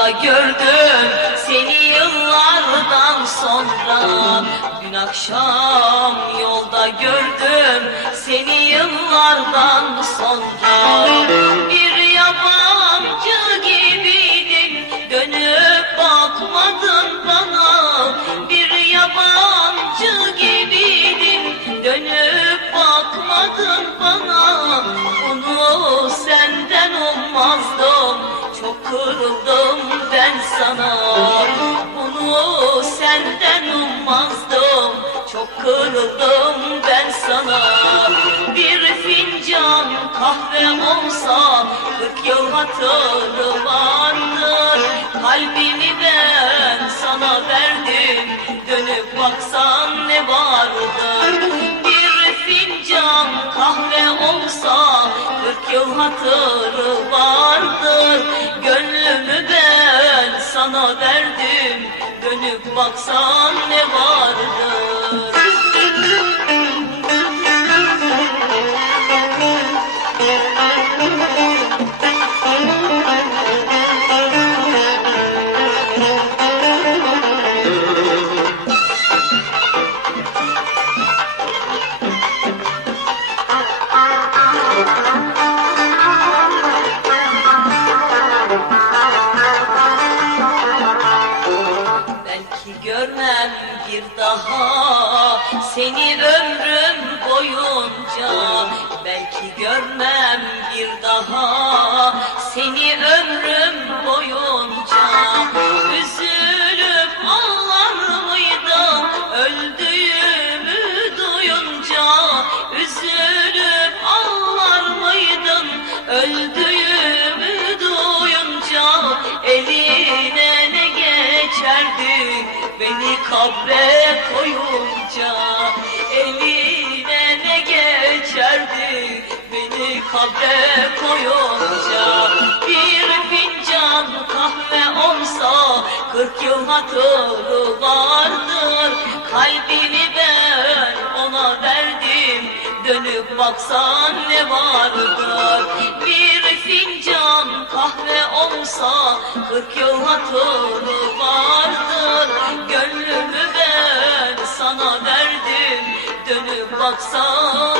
Rüyamda gördüm seni yıllardan sonra. Dün akşam yolda gördüm seni yıllardan sonra. Bir sana. Bunu senden ummazdım. Çok kırıldım ben sana. Bir fincan kahve olsa Kırk yıl hatırı vardır Kalbimi ben sana verdim. Dönüp baksan ne vardır Bir fincan kahve olsa Kırk yıl hatırı sana verdim. Dönüp baksan ne vardır? Belki görmem bir daha. Seni ömrüm boyunca Belki görmem bir daha. Seni ömrüm boyunca Üzülüp ağlar mıydım? Öldüğümü duyunca Üzülüp ağlar mıydın öldüğümü duyunca Eline ne geçerdi beni kabre koyunca Eline ne geçerdi? Beni kabre koyunca Bir fincan kahve olsa kırk yıl hatırı vardır. Kalbimi ben ona verdim Dönüp baksan ne vardır? Bir fincan kahve olsa Kırk yıl hatırı vardır song.